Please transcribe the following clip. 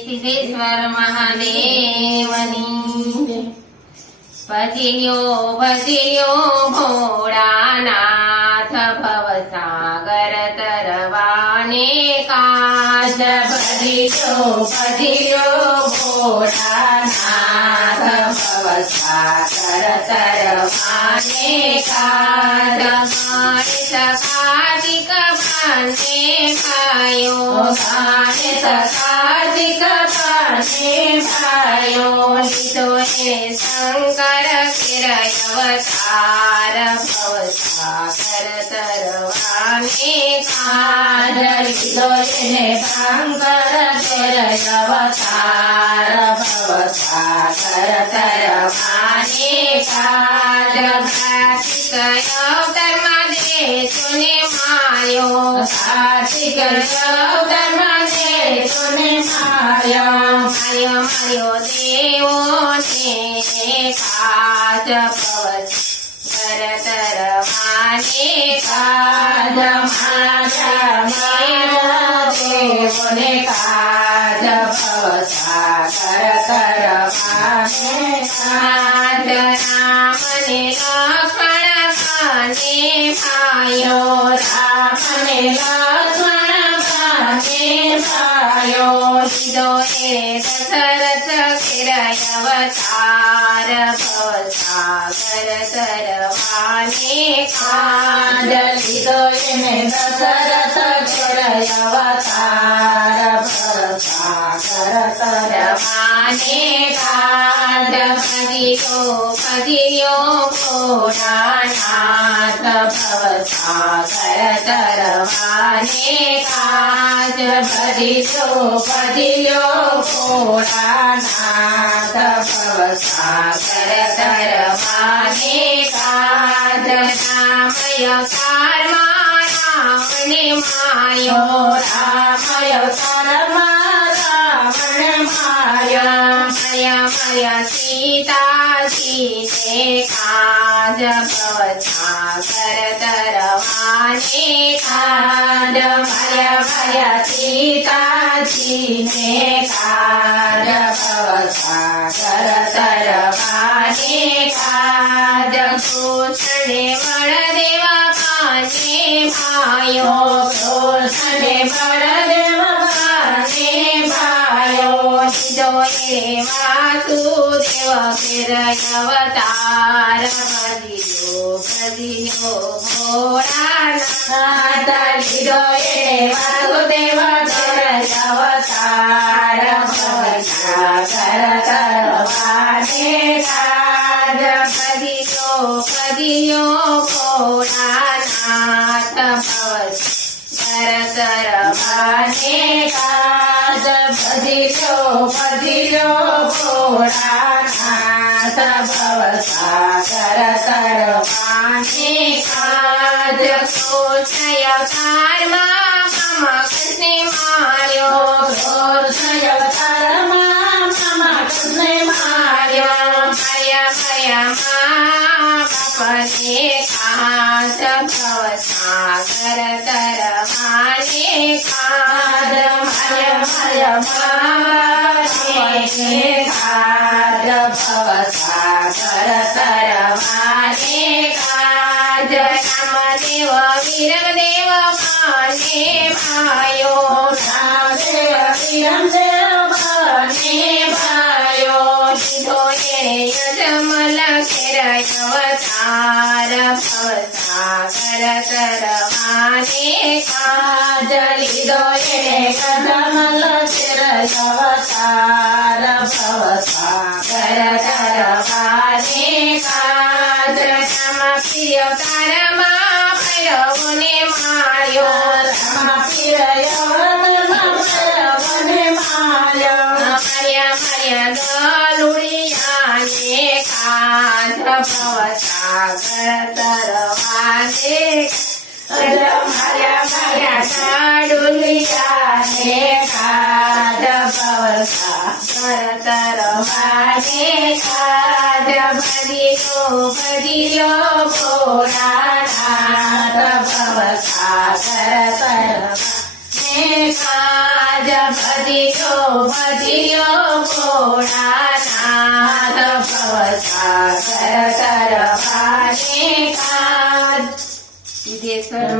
સિદ્ધેશ્વર મહાદેવની ભજ્યો ભજ્યો ભોળાનાથ ભવસાગર તરવાને કાજ ભજ્યો ભજ્યો ભોળાનાથ ભવસાગર તરવાને કાજ સકાદિક પાને ભાયો સકાદિક પાને ભાયો લીધો હે શંકર કિરયવતાર ભવસાગર તરવાને કાજ લીધો હે શંકર કિરયવતાર ભવસાગર તરવાને કાજ કાર્તિક અવતારમાં તુને માર્યો કાર્તિક અવતારમાંને તુને માર્યો દેવો ને કાજ ભવસાગર તરવાને કાજ દેવો ને કાજ ભવસાગર તરવાને કાજ રામ ને લક્ષ્મણ ભાયો રામને લક્ષ્મણ ભાને ભાયો લીધો હે દશરથ કિરયવતાર ભવસાગર તરવાને કાજ લીધો હે દશરથ કિરયવતાર ભવસાગર તરવાને કાજ ભજ્યો ભોળાનાથ ભવસાગર તરવાને કાજ ભજ્યો ભોળાનાથ ભવસાગર તરવાને કાજ રામય કારમાં રાવણે માર્યો રામય કારમાં રાવણે માર્યા સીતાજીને કાજ ભવસાગર તરવાને કાજ માર્યા સીતાજીને કાજ ભવસાગર તરવાને કાજ કૃષ્ણે બળદેવ પાને ભાયો કૃષ્ણે બળદેવ પાને ભાયો લીધો હે વાસુદેવ કિરયવતાર ભજ્યો ભોળાનાથ લીધો હે વાસુદેવ કિરયવતાર ભવસાગર તરવાને કાજ ભજ્યો ભોળાનાથ ભવસાગર તરવાને કાજ ભજ્યો ભોળાનાથ ભવસાગર તરવાને કાજ કૃષ્ણ અવતારમાં કૃષ્ણે માર્યો કૃષ્ણ અવતારમાં કૃષ્ણે માર્યો બાપને કાજ ભવસાગર તરવાને કાજ માર્યા કાજ ભવસાગર તરવાને કાજ રામદેવ વીરદેવ પાને ભાયો રામદેવ વીરદેવ પાને ભાયો લીધો હે યજમલ કિરયવતાર ભવસાગર તરવાને કાજ લીધો હે યજમલ કિરયવતાર ભવસાગર તરવાને કાજ રામ પ્રિય અવતારમાં ભૈરવને માર્યો રામ પ્રિય અવતારમાં ભૈરવને માર્યા ગલુડિયાને કાજ ભવસાગર તરવાને માર્યા ગલુડિયાને કાજ ભવસાગર તરવાને કાજ ભજ્યો ભોળાનાથ ભવસાગર તરવાને કાજ ભજ્યો ભોળાનાથ ભવસાગર તરવાને કાજ સિદ્ધેશ્વર